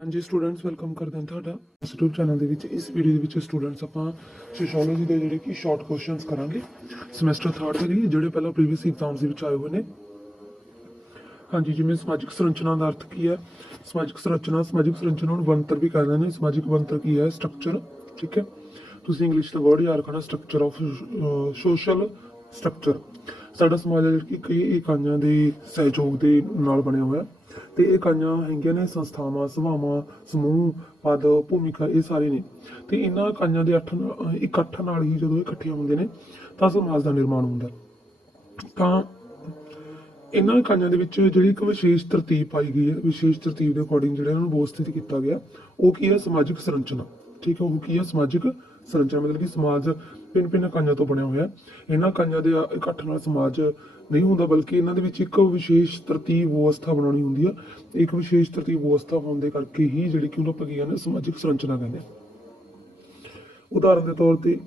ਹਾਂਜੀ students welcome ਕਰਦੇ ਹਾਂ ਤੁਹਾਡਾ। ਇਸ YouTube ਚੈਨਲ ਦੇ ਵਿੱਚ, ਇਸ ਵੀਡੀਓ ਦੇ ਵਿੱਚ ਸਟੂਡੈਂਟਸ ਆਪਾਂ ਸੋਸ਼ੀਓਲੋਜੀ ਦੇ ਜਿਹੜੇ ਕਿ ਸ਼ਾਰਟ ਕੁਐਸਚਨਸ ਕਰਾਂਗੇ। ਸਮੈਸਟਰ 3rd ਦੇ ਲਈ, ਜਿਹੜੇ ਪਹਿਲਾਂ ਪ੍ਰੀਵੀਅਸ ਐਗਜ਼ਾਮਸ ਦੇ ਵਿੱਚ ਆਏ ਹੋਏ ਨੇ। ਹਾਂਜੀ, ਜਿਵੇਂ ਸਮਾਜਿਕ ਸੰਰਚਨਾ ਦਾ ਅਰਥ ਕੀ ਹੈ? ਸਮਾਜਿਕ ਸੰਰਚਨਾ ਸਮਾਜਿਕ ਸੰਰਚਨਾ ਨੂੰ ਬਣਤਰ ਵੀ ਕਹਿੰਦੇ ਨੇ। ਸਮਾਜਿਕ ਬਣਤਰ ਕੀ ਹੈ? ਸਟਰਕਚਰ ਠੀਕ ਹੈ? ਤੁਸੀਂ ਇੰਗਲਿਸ਼ ਦਾ ਵਰਡ ਯਾਦ ਰੱਖਣਾ ਸਟਰਕਚਰ ਆਫ ਸੋਸ਼ਲ ਸਟਰਕਚਰ ਸਾਡਾ ਸਮਾਜ ਕਈ ਇਕਾਈਆਂ ਦੇ ਸਹਿਯੋਗ ਦੇ ਨਾਲ ਬਣਿਆ ਹੋਇਆ ਤੇ ਇਹ ਇਕਾਈਆਂ ਹੈਗੀਆਂ ਨੇ ਸੰਸਥਾਵਾਂ, ਸਭਾਵਾਂ, ਸਮੂਹ, ਪਦ, ਭੂਮਿਕਾ ਇਹ ਸਾਰੇ ਨੇ। ਤੇ ਇਹਨਾਂ ਇਕਾਈਆਂ ਦੇ ਅੱਠ ਇਕੱਠ ਨਾਲ ਹੀ ਜਦੋਂ ਇਕੱਠੀਆਂ ਹੁੰਦੇ ਨੇ, ਤਾਂ ਸਮਾਜ ਦਾ ਨਿਰਮਾਣ ਹੁੰਦਾ ਤਾਂ ਇਹਨਾਂ ਇਕਾਈਆਂ ਦੇ ਵਿੱਚ ਜਿਹੜੀ ਇੱਕ ਵਿਸ਼ੇਸ਼ ਤਰਤੀਬ ਪਾਈ ਗਈ ਹੈ, ਵਿਸ਼ੇਸ਼ ਤਰਤੀਬ ਦੇ ਅਕੋਰਡਿੰਗ ਜਿਹੜਾ ਇਹਨਾਂ ਨੂੰ ਬੋਸਥਿਤ ਕੀਤਾ ਗਿਆ, ਉਹ ਕੀ ਹੈ? ਸਮਾਜਿਕ ਸੰਰਚਨਾ। ਠੀਕ ਹੈ, ਉਹ ਕੀ ਹੈ? ਸਮਾਜਿਕ ਸੰਰਚਨਾ, ਮਤਲਬ ਕਿ ਸਮਾਜ ਪਿੰਨ ਪਿੰਨ ਇਕਾਈਆਂ ਤੋਂ ਬਣਿਆ ਹੋਇਆ ਹੈ। ਇਹਨਾਂ ਇਕਾਈਆਂ ਦੇ ਇਕੱਠ ਨਾਲ ਸਮਾਜ ਨਹੀਂ ਹੁੰਦਾ, ਬਲਕਿ ਇਹਨਾਂ ਦੇ ਵਿੱਚ ਇੱਕ ਵਿਸ਼ੇਸ਼ ਤਰਤੀਬ ਵਿਵਸਥਾ ਬਣਾਉਣੀ ਹੁੰਦੀ ਆ। ਇੱਕ ਵਿਸ਼ੇਸ਼ ਤਰਤੀਬ ਵਿਵਸਥਾ ਹੋਣ ਦੇ ਕਰਕੇ ਹੀ ਜਿਹੜੀ ਕਿ ਉਹਨੂੰ ਆਪਾਂ ਕੀ ਸਮਾਜਿਕ ਸੰਰਚਨਾ ਕਹਿੰਦੇ ਆ। ਉਦਾਹਰਨ ਦੇ ਤੌਰ ਤੇ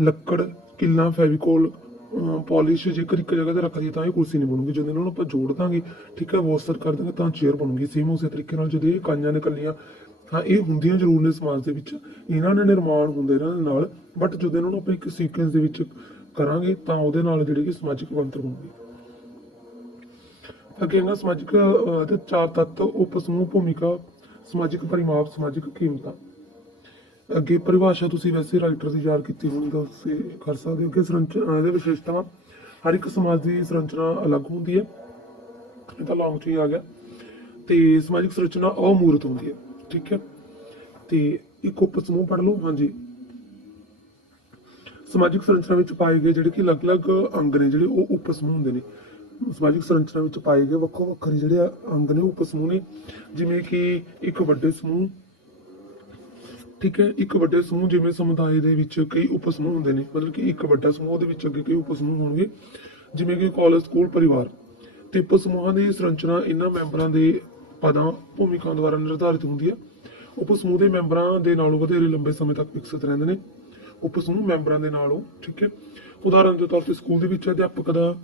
ਲੱਕੜ, ਕਿੱਲਾ, ਫੈਵੀਕੋਲ ਪਾਲਿਸ਼ ਜੇਕਰ ਇੱਕ ਜਗ੍ਹਾ ਤੇ ਰੱਖ ਦਈਏ ਤਾਂ ਇਹ ਕੁਰਸੀ ਨਹੀਂ ਬਣੂਗੀ। ਜਦੋਂ ਇਹਨਾਂ ਨੂੰ ਆਪਾਂ ਜੋੜ ਦਾਂਗੇ, ਠੀਕ ਹੈ, ਵਿਵਸਥਿਤ ਕਰ ਦਾਂਗੇ ਤਾਂ ਚੇਅਰ ਬਣੂਗੀ। ਸੇਮ ਉਸੇ ਤਰੀਕੇ ਨਾਲ ਜਦੋਂ ਇਹ ਇਕਾਈਆਂ ਨੇ ਕੱਲੀਆਂ ਹਾਂ ਇਹ ਹੁੰਦੀਆਂ ਜ਼ਰੂਰ ਨੇ ਸਮਾਜ ਦੇ ਵਿੱਚ। ਇਹਨਾਂ ਦੇ ਨਿਰਮਾਣ ਹੁੰਦੇ ਇਹਨਾਂ ਦੇ ਨਾਲ ਬਟ ਜਦੋਂ ਇਹਨਾਂ ਨੂੰ ਆਪਾਂ ਇੱਕ ਸੀਕੁਐਂਸ ਦੇ ਵਿੱਚ ਕਰਾਂਗੇ, ਤਾਂ ਉਹਦੇ ਨਾਲ ਜਿਹੜੀ ਕਿ ਸਮਾਜਿਕ ਬਣਤਰ ਬਣੂਗੀ ਅੱਗੇ ਇਹਨਾਂ ਸਮਾਜਿਕ ਦੇ ਚਾਰ ਤੱਤ, ਉਪ ਸਮੂਹ, ਭੂਮਿਕਾ, ਸਮਾਜਿਕ ਪਰਿਮਾਪ, ਸਮਾਜਿਕ ਕੀਮਤਾਂ। ਅੱਗੇ ਪਰਿਭਾਸ਼ਾ, ਤੁਸੀਂ ਵੈਸੇ ਰਾਈਟਰ ਦੀ ਯਾਦ ਕੀਤੀ ਹੋਣੀ, ਤਾਂ ਤੁਸੀਂ ਕਰ ਸਕਦੇ ਹੋ ਕਿ ਸੰਰਚਨਾ ਇਹਦੇ ਵਿਸ਼ੇਸ਼ਤਾਵਾਂ। ਹਰ ਇੱਕ ਸਮਾਜ ਦੀ ਸੰਰਚਨਾ ਅਲੱਗ ਹੁੰਦੀ ਹੈ। ਇਹ ਤਾਂ ਲੌਂਗ ਚ ਹੀ ਆ ਗਿਆ। ਤੇ ਸਮਾਜਿਕ ਸੰਰਚਨਾ ਅਮੂਰਤ ਹੁੰਦੀ ਹੈ। ਠੀਕ ਹੈ। ਤੇ ਇੱਕ ਉਪ ਸਮੂਹ ਪੜ ਲਓ। ਹਾਂਜੀ। ਸਮਾਜਿਕ ਸੰਰਚਨਾ ਵਿੱਚ ਪਾਏ ਗਏ ਜਿਹੜੇ ਕਿ ਅਲੱਗ-ਅਲੱਗ ਅੰਗ ਨੇ ਜਿਹੜੇ ਉਹ ਉਪ ਸਮੂਹ ਹੁੰਦੇ ਨੇ। ਸਮਾਜਿਕ ਸੰਰਚਨਾ ਵਿੱਚ ਪਾਏ ਗਏ ਵੱਖੋ ਵੱਖਰੇ ਜਿਹੜੇ ਆ ਅੰਗ ਨੇ ਉਪ ਸਮੂਹ ਨੇ। ਜਿਵੇਂ ਕਿ ਇੱਕ ਵੱਡੇ ਸਮੂਹ, ਠੀਕ ਹੈ, ਇੱਕ ਵੱਡੇ ਸਮੂਹ ਜਿਵੇਂ ਸਮੁਦਾਇ ਦੇ ਵਿੱਚ ਕਈ ਉਪ ਸਮੂਹ ਹੁੰਦੇ ਨੇ। ਮਤਲਬ ਕਿ ਇੱਕ ਵੱਡਾ ਸਮੂਹ ਦੇ ਵਿੱਚ ਅੱਗੇ ਕਈ ਉਪ ਸਮੂਹ ਹੋਣਗੇ। ਜਿਵੇਂ ਕਿ ਕਾਲਜ, ਸਕੂਲ, ਪਰਿਵਾਰ। ਤੇ ਉਪ ਸਮੂਹਾਂ ਦੀ ਸੰਰਚਨਾ ਇਹਨਾਂ ਮੈਂਬਰਾਂ ਦੇ ਪਦਾਂ ਭੂਮਿਕਾਵਾਂ ਦੁਆਰਾ ਨਿਰਧਾਰਿਤ ਹੁੰਦੀ ਹੈ ਉਪ ਦੇ ਮੈਂਬਰਾਂ ਦੇ ਨਾਲੋਂ ਵਧੇਰੇ ਲੰਬੇ ਸਮੇਂ ਤੱਕ ਵਿਕਸਿਤ ਰਹਿੰਦੇ ਨੇ। ਉਪ ਮੈਂਬਰਾਂ ਦੇ ਨਾਲੋਂ ਠੀਕ ਹੈ। ਉਦਾਹਰਨ ਦੇ ਤੌਰ ਤੇ ਸਕੂਲ ਦੇ ਵਿੱਚ ਅਧਿਆਪਕ ਦਾ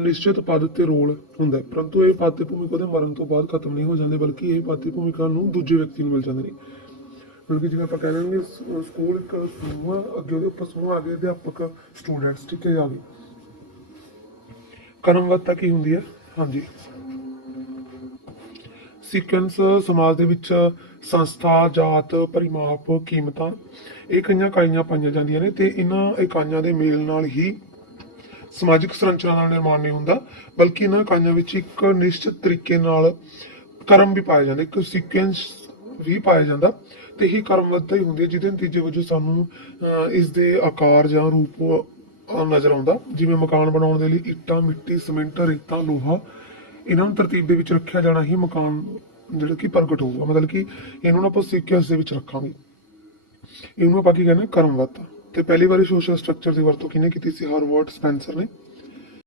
ਨਿਸ਼ਚਿਤ ਪਦ ਤੇ ਰੋਲ ਹੁੰਦਾ ਪਰੰਤੂ ਇਹ ਪਦ ਤੇ ਭੂਮਿਕਾ ਦੇ ਮਰਨ ਤੋਂ ਬਾਅਦ ਖਤਮ ਨਹੀਂ ਹੋ ਜਾਂਦੇ ਬਲਕਿ ਇਹ ਪਦ ਤੇ ਭੂਮਿਕਾ ਨੂੰ ਦੂਜੇ ਵਿਅਕਤੀ ਨੂੰ ਮਿਲ ਜਾਂਦੇ ਨੇ। ਮਤਲਬ ਜਿਵੇਂ ਆਪਾਂ ਕਹਿੰਦੇ ਹਾਂ ਸਕੂਲ ਇੱਕ ਸਮੂਹ ਆ, ਅੱਗੇ ਉਹਦੇ ਉੱਪਰ ਸਮੂਹ ਆ ਗਏ ਅਧਿਆਪਕ ਸਟੂਡੈਂਟਸ ਠੀਕ ਹੈ ਆ ਗਏ। ਕਰਮਵੱਤਾ ਕੀ ਹੁੰਦੀ ਹੈ? ਹਾਂਜੀ। ਸੀਕੁਐਂਸ ਸਮਾਜ ਦੇ ਵਿੱਚ ਸੰਸਥਾ ਜਾਤ ਪਰਿਮਾਪ ਕੀਮਤਾਂ ਇਹ ਕਈਆਂ ਇਕਾਈਆਂ ਪਾਈਆਂ ਜਾਂਦੀਆਂ ਨੇ ਤੇ ਇਹਨਾਂ ਇਕਾਈਆਂ ਦੇ ਮੇਲ ਨਾਲ ਹੀ ਸਮਾਜਿਕ ਸੰਰਚਨਾ ਦਾ ਨਿਰਮਾਣ ਨਹੀਂ ਹੁੰਦਾ ਬਲਕਿ ਇਹਨਾਂ ਇਕਾਈਆਂ ਵਿੱਚ ਇੱਕ ਨਿਸ਼ਚਿਤ ਤਰੀਕੇ ਨਾਲ ਕਰਮ ਵੀ ਪਾਇਆ ਜਾਂਦਾ ਇੱਕ ਸੀਕੁਐਂਸ ਵੀ ਪਾਇਆ ਜਾਂਦਾ ਤੇ ਹੀ ਕਰਮਬੱਧਤਾ ਹੀ ਹੁੰਦੀ ਹੈ ਜਿਹਦੇ ਨਤੀਜੇ ਵਜੋਂ ਸਾਨੂੰ ਅਹ, ਇਸ ਦੇ ਆਕਾਰ ਜਾਂ ਰੂਪ ਨਜ਼ਰ ਆਉਂਦਾ ਜਿਵੇਂ ਮਕਾਨ ਬਣਾਉਣ ਦੇ ਲਈ ਇੱਟਾਂ ਮਿੱਟੀ ਸੀਮੈਂਟ ਰੇਤਾ ਲੋਹਾ ਇਹਨਾਂ ਨੂੰ ਤਰਤੀਬ ਦੇ ਵਿੱਚ ਰੱਖਿਆ ਜਾਣਾ ਹੀ ਮਕਾਨ ਜਿਹੜਾ ਕਿ ਪ੍ਰਗਟ ਹੋਊਗਾ। ਮਤਲਬ ਕਿ ਇਹਨਾਂ ਨੂੰ ਆਪਾਂ ਸੀਕੁਐਂਸ ਦੇ ਵਿੱਚ ਰੱਖਾਂਗੇ। ਇਹਨੂੰ ਆਪਾਂ ਕੀ ਕਹਿੰਦੇ ਹਾਂ? ਕਰਮਵੱਤਾ। ਤੇ ਪਹਿਲੀ ਵਾਰੀ ਸੋਸ਼ਲ ਸਟਰਕਚਰ ਦੀ ਵਰਤੋਂ ਕਿਹਨੇ ਕੀਤੀ ਸੀ? ਹਾਰਵਰਡ ਸਪੈਂਸਰ ਨੇ।